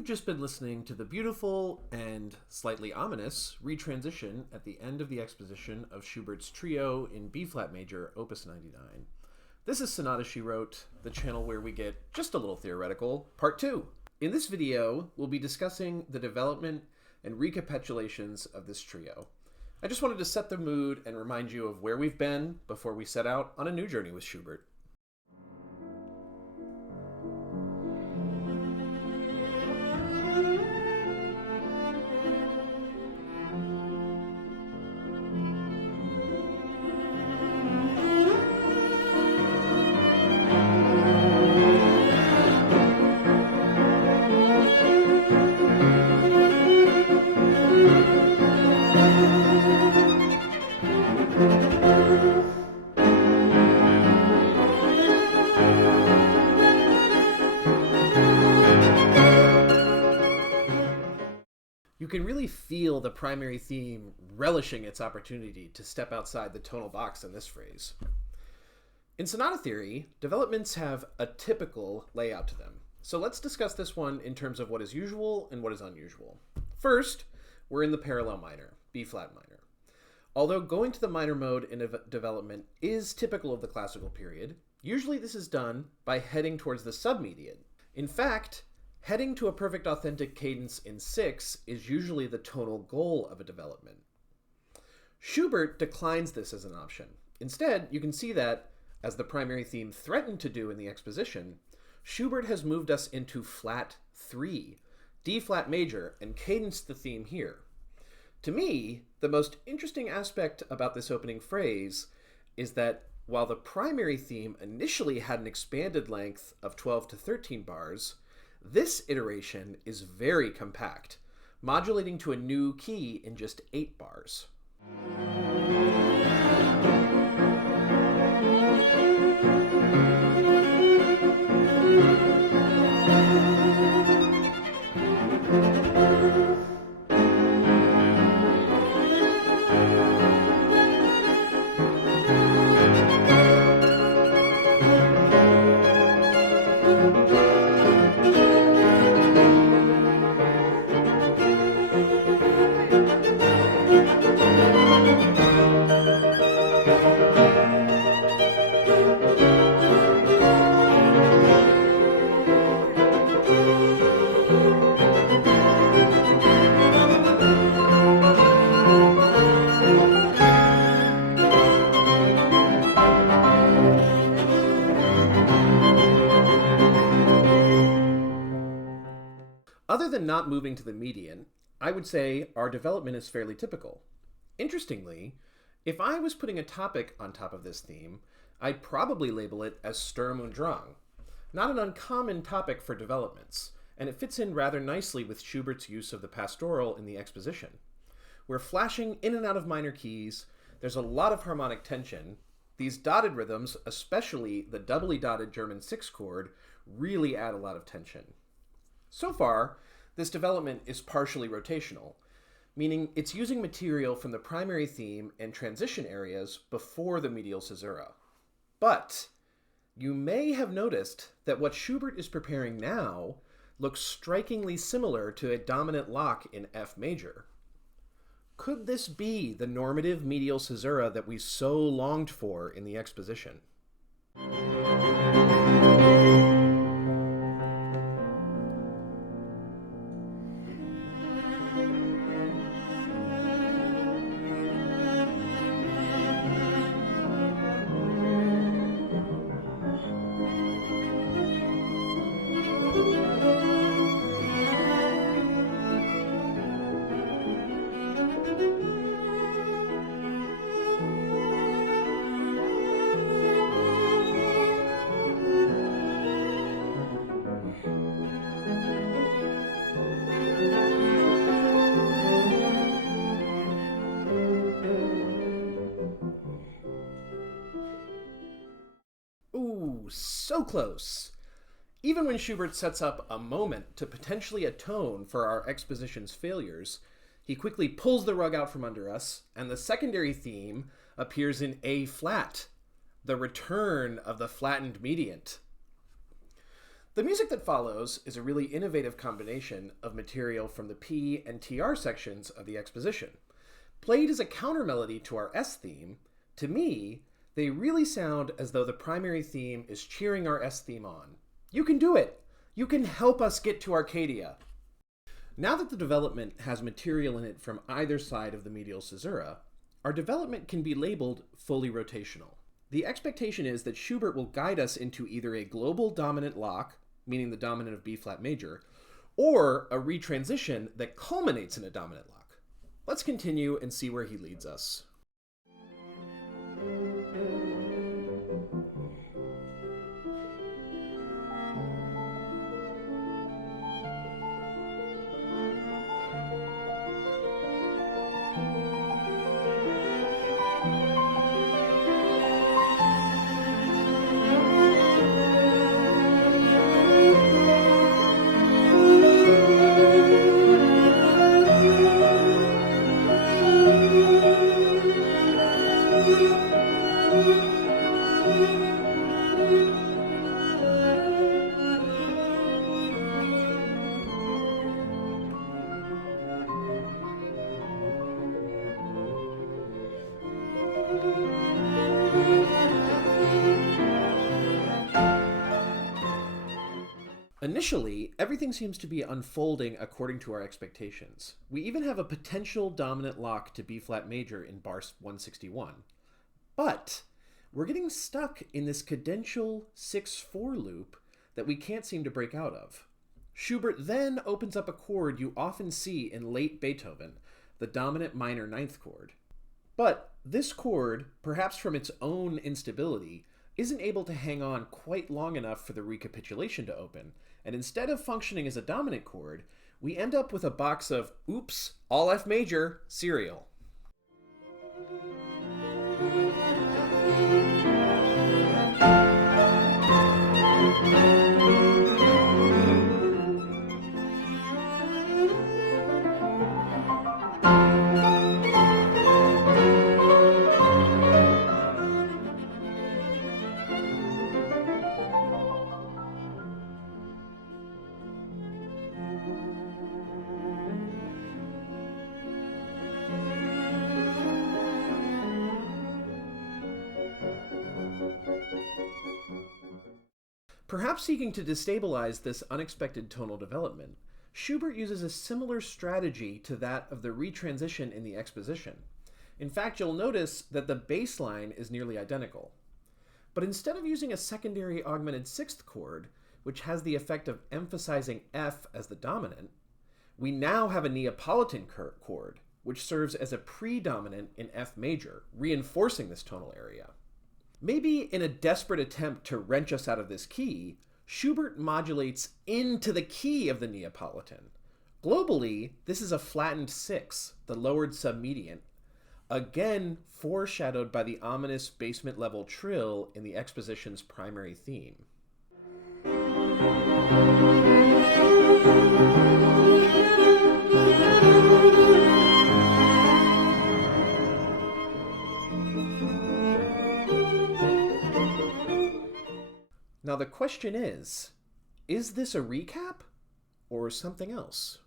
You've just been listening to the beautiful and slightly ominous retransition at the end of the exposition of Schubert's Trio in B-flat major, Opus 99. This is Sonata She Wrote, the channel where we get just a little theoretical, part 2. In this video, we'll be discussing the development and recapitulations of this trio. I just wanted to set the mood and remind you of where we've been before we set out on a new journey with Schubert. You can really feel the primary theme relishing its opportunity to step outside the tonal box in this phrase. In Sonata Theory, developments have a typical layout to them. So let's discuss this one in terms of what is usual and what is unusual. First, we're in the parallel minor, B-flat minor. Although going to the minor mode in a development is typical of the classical period, usually this is done by heading towards the submedian. In fact, heading to a perfect authentic cadence in 6 is usually the tonal goal of a development. Schubert declines this as an option. Instead, you can see that, as the primary theme threatened to do in the exposition, Schubert has moved us into flat 3, D-flat major, and cadenced the theme here. To me, the most interesting aspect about this opening phrase is that while the primary theme initially had an expanded length of 12 to 13 bars, this iteration is very compact, modulating to a new key in just 8 bars. Other than not moving to the median, I would say our development is fairly typical. Interestingly, if I was putting a topic on top of this theme, I'd probably label it as Sturm und Drang. Not an uncommon topic for developments, and it fits in rather nicely with Schubert's use of the pastoral in the exposition. We're flashing in and out of minor keys, there's a lot of harmonic tension. These dotted rhythms, especially the doubly dotted German 6 chord, really add a lot of tension. So far, this development is partially rotational, meaning it's using material from the primary theme and transition areas before the medial caesura. But you may have noticed that what Schubert is preparing now looks strikingly similar to a dominant lock in F major. Could this be the normative medial caesura that we so longed for in the exposition? So close. Even when Schubert sets up a moment to potentially atone for our exposition's failures, he quickly pulls the rug out from under us, and the secondary theme appears in A flat, the return of the flattened mediant. The music that follows is a really innovative combination of material from the P and TR sections of the exposition. Played as a counter melody to our S theme, to me, they really sound as though the primary theme is cheering our S theme on. You can do it! You can help us get to Arcadia! Now that the development has material in it from either side of the medial caesura, our development can be labeled fully rotational. The expectation is that Schubert will guide us into either a global dominant lock, meaning the dominant of B flat major, or a retransition that culminates in a dominant lock. Let's continue and see where he leads us. Initially, everything seems to be unfolding according to our expectations. We even have a potential dominant lock to B flat major in bar 161. But we're getting stuck in this cadential 6/4 loop that we can't seem to break out of. Schubert then opens up a chord you often see in late Beethoven, the dominant minor ninth chord. But this chord, perhaps from its own instability, isn't able to hang on quite long enough for the recapitulation to open, and instead of functioning as a dominant chord, we end up with a box of oops, all F major, serial. Perhaps seeking to destabilize this unexpected tonal development, Schubert uses a similar strategy to that of the retransition in the exposition. In fact, you'll notice that the bass line is nearly identical. But instead of using a secondary augmented sixth chord, which has the effect of emphasizing F as the dominant, we now have a Neapolitan chord, which serves as a predominant in F major, reinforcing this tonal area. Maybe in a desperate attempt to wrench us out of this key, Schubert modulates into the key of the Neapolitan. Globally, this is a flattened 6, the lowered submediant, again foreshadowed by the ominous basement level trill in the exposition's primary theme. Now the question is this a recap or something else?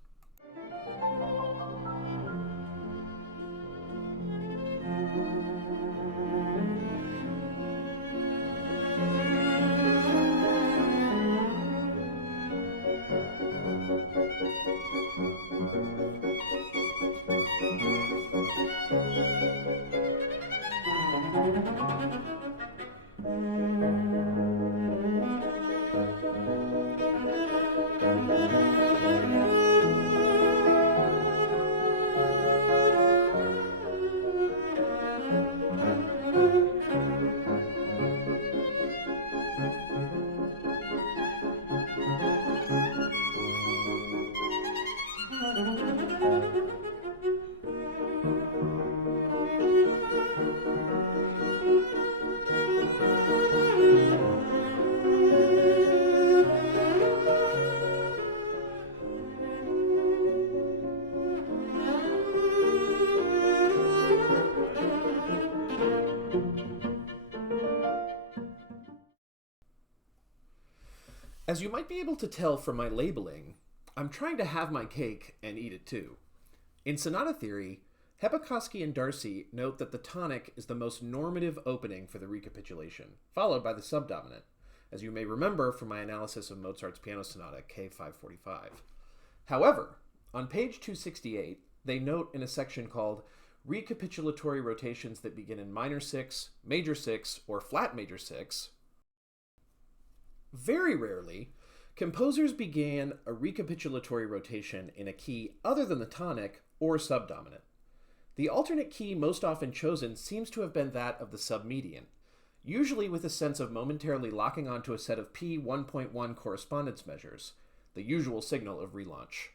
As you might be able to tell from my labeling, I'm trying to have my cake and eat it too. In Sonata Theory, Hepokoski and Darcy note that the tonic is the most normative opening for the recapitulation, followed by the subdominant, as you may remember from my analysis of Mozart's piano sonata K545. However, on page 268, they note in a section called Recapitulatory Rotations that begin in minor 6, major 6, or flat major 6, very rarely, composers began a recapitulatory rotation in a key other than the tonic or subdominant. The alternate key most often chosen seems to have been that of the submedian, usually with a sense of momentarily locking onto a set of P 1.1 correspondence measures, the usual signal of relaunch.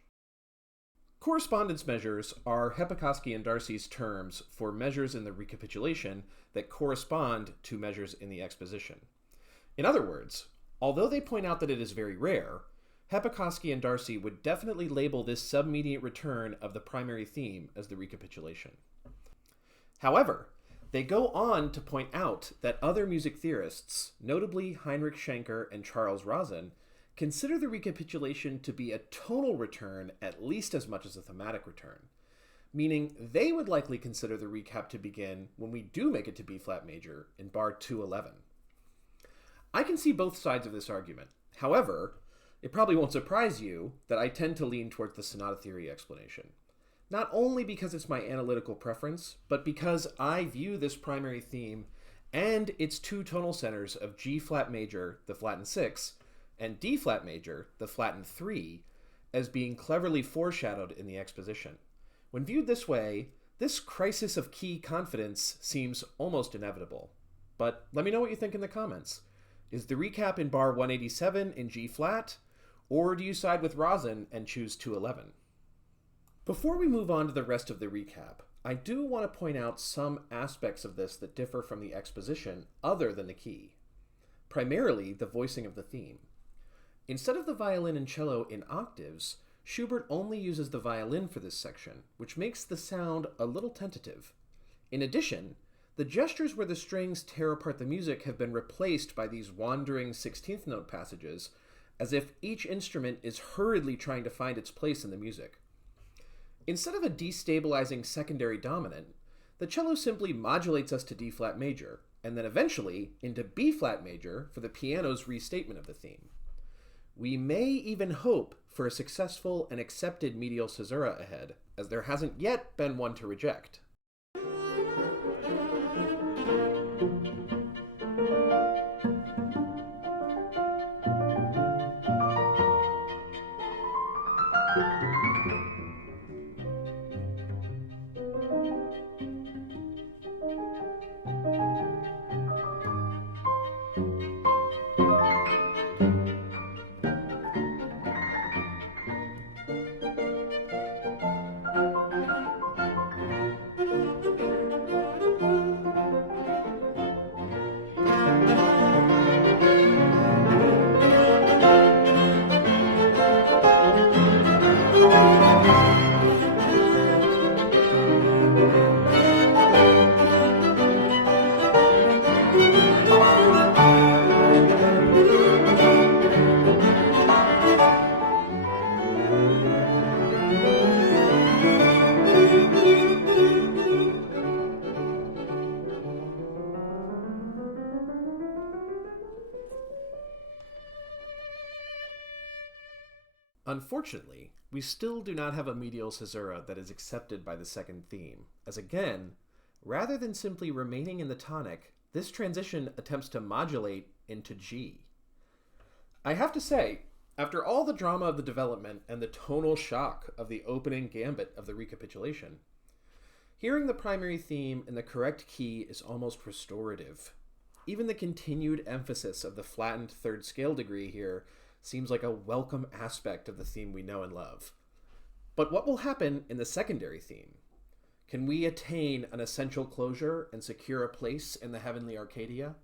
Correspondence measures are Hepokoski and Darcy's terms for measures in the recapitulation that correspond to measures in the exposition. In other words, although they point out that it is very rare, Hepokoski and Darcy would definitely label this submediate return of the primary theme as the recapitulation. However, they go on to point out that other music theorists, notably Heinrich Schenker and Charles Rosen, consider the recapitulation to be a tonal return at least as much as a thematic return, meaning they would likely consider the recap to begin when we do make it to B-flat major in bar 211. I can see both sides of this argument. However, it probably won't surprise you that I tend to lean towards the Sonata Theory explanation. Not only because it's my analytical preference, but because I view this primary theme and its two tonal centers of G-flat major, the flattened 6, and D-flat major, the flattened 3, as being cleverly foreshadowed in the exposition. When viewed this way, this crisis of key confidence seems almost inevitable. But let me know what you think in the comments. Is the recap in bar 187 in G-flat, or do you side with Rosen and choose 211? Before we move on to the rest of the recap, I do want to point out some aspects of this that differ from the exposition other than the key. Primarily, the voicing of the theme. Instead of the violin and cello in octaves, Schubert only uses the violin for this section, which makes the sound a little tentative. In addition, the gestures where the strings tear apart the music have been replaced by these wandering 16th note passages, as if each instrument is hurriedly trying to find its place in the music. Instead of a destabilizing secondary dominant, the cello simply modulates us to D-flat major, and then eventually into B-flat major for the piano's restatement of the theme. We may even hope for a successful and accepted medial caesura ahead, as there hasn't yet been one to reject. Unfortunately, we still do not have a medial caesura that is accepted by the second theme, as again, rather than simply remaining in the tonic, this transition attempts to modulate into G. I have to say, after all the drama of the development and the tonal shock of the opening gambit of the recapitulation, hearing the primary theme in the correct key is almost restorative. Even the continued emphasis of the flattened third scale degree here seems like a welcome aspect of the theme we know and love. But what will happen in the secondary theme? Can we attain an essential closure and secure a place in the heavenly Arcadia?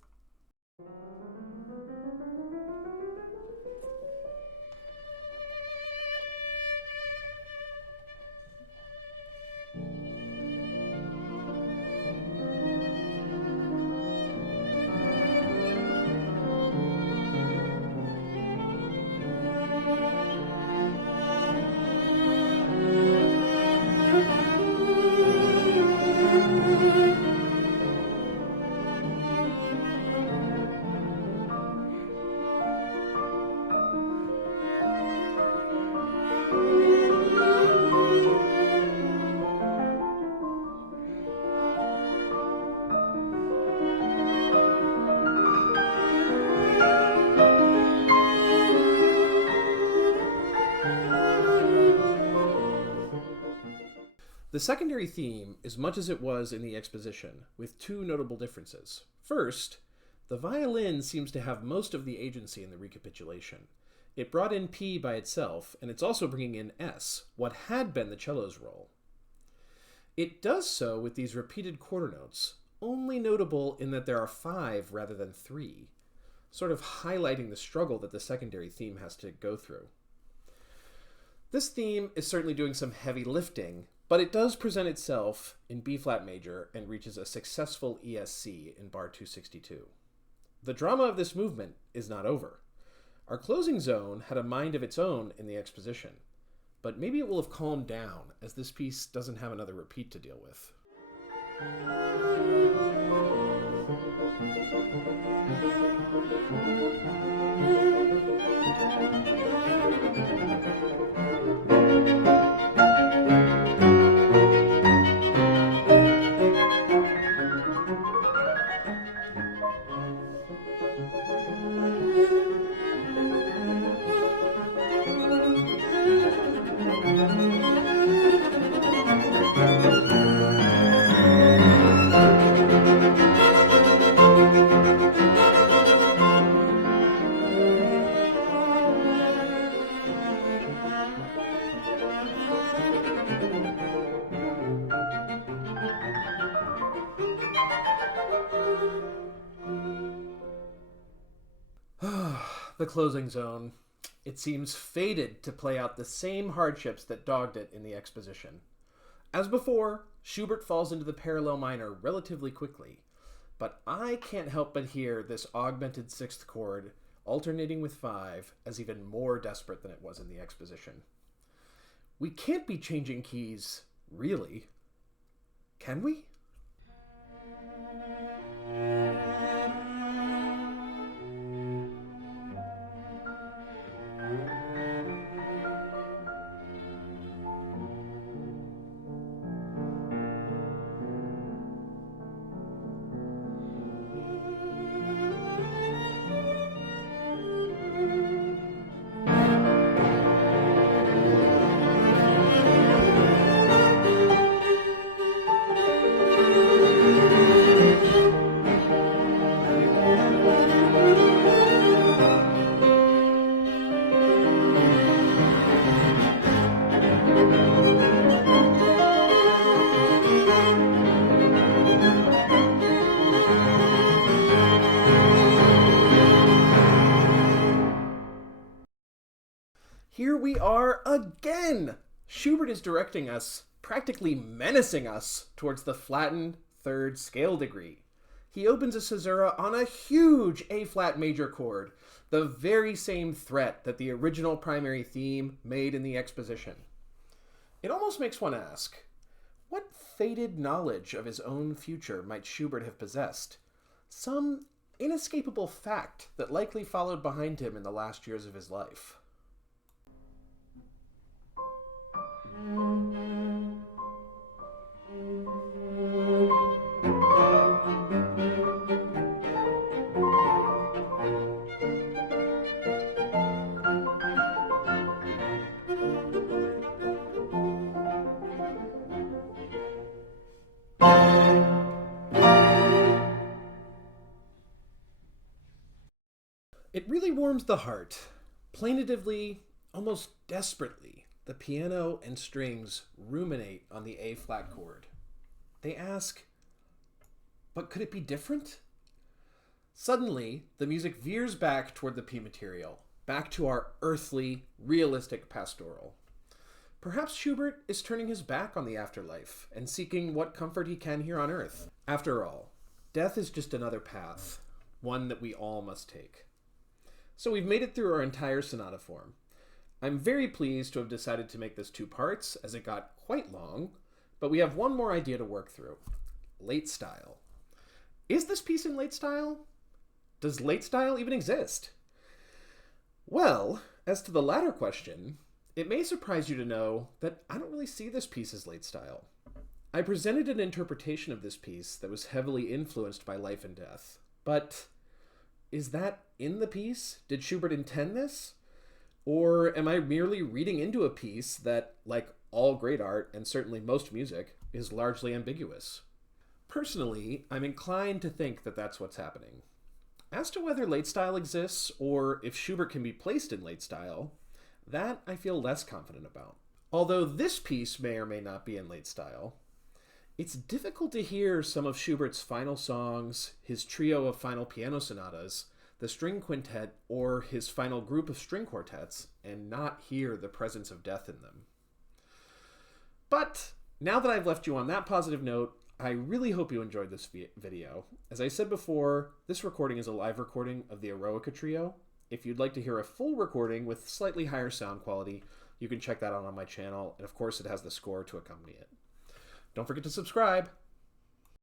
The secondary theme is much as it was in the exposition, with two notable differences. First, the violin seems to have most of the agency in the recapitulation. It brought in P by itself, and it's also bringing in S, what had been the cello's role. It does so with these repeated quarter notes, only notable in that there are 5 rather than 3, sort of highlighting the struggle that the secondary theme has to go through. This theme is certainly doing some heavy lifting, but it does present itself in B-flat major and reaches a successful ESC in bar 262. The drama of this movement is not over. Our closing zone had a mind of its own in the exposition, but maybe it will have calmed down as this piece doesn't have another repeat to deal with. The closing zone. It seems fated to play out the same hardships that dogged it in the exposition. As before, Schubert falls into the parallel minor relatively quickly, but I can't help but hear this augmented 6th chord, alternating with 5, as even more desperate than it was in the exposition. We can't be changing keys, really. Can we? Here we are again! Schubert is directing us, practically menacing us, towards the flattened 3rd scale degree. He opens a caesura on a huge A-flat major chord, the very same threat that the original primary theme made in the exposition. It almost makes one ask, what fated knowledge of his own future might Schubert have possessed? Some inescapable fact that likely followed behind him in the last years of his life. It really warms the heart. Plaintively, almost desperately, the piano and strings ruminate on the A-flat chord. They ask, but could it be different? Suddenly, the music veers back toward the P material, back to our earthly, realistic pastoral. Perhaps Schubert is turning his back on the afterlife and seeking what comfort he can here on earth. After all, death is just another path, one that we all must take. So we've made it through our entire sonata form. I'm very pleased to have decided to make this 2 parts, as it got quite long, but we have one more idea to work through. Late style. Is this piece in late style? Does late style even exist? Well, as to the latter question, it may surprise you to know that I don't really see this piece as late style. I presented an interpretation of this piece that was heavily influenced by life and death, but is that in the piece? Did Schubert intend this? Or am I merely reading into a piece that, like all great art, and certainly most music, is largely ambiguous. Personally, I'm inclined to think that that's what's happening. As to whether late style exists, or if Schubert can be placed in late style, that I feel less confident about. Although this piece may or may not be in late style, it's difficult to hear some of Schubert's final songs, his trio of final piano sonatas, the string quintet, or his final group of string quartets, and not hear the presence of death in them. But now that I've left you on that positive note, I really hope you enjoyed this video. As I said before, this recording is a live recording of the Eroica Trio. If you'd like to hear a full recording with slightly higher sound quality, you can check that out on my channel, and of course it has the score to accompany it. Don't forget to subscribe.